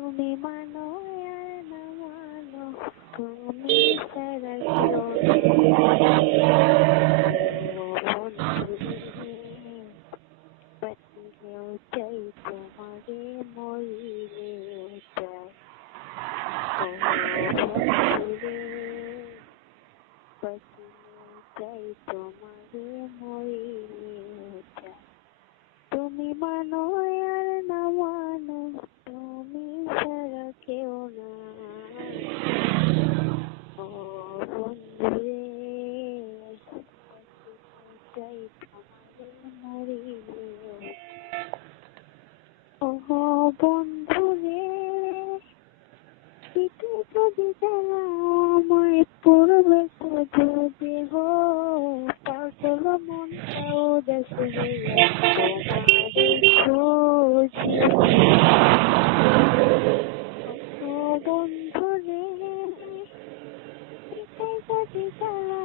তুমি মানো আর না মানো, তুমি ছাড়া কেউ বাঁচিলেও চাই তোমারে, মরিলেও চাই। ও বন্ধুরে, বাঁচিলেও চাই তোমারে, মরিলেও চাই। তুমি মানো আর না মানো, তুমি ছাড়া কেউ না। ও বন্ধুরে, বাঁচিলেও চাই তোমারে, মরিলেও চাই। ও বন্ধুরে, পিঠে যদি জ্বালা আমায় পড়বে যদি হো, পাগল মনটাও দেশে হইয়া তোমারে খুঁজি। ও বন্ধুরে, পিঠে যদি জ্বালা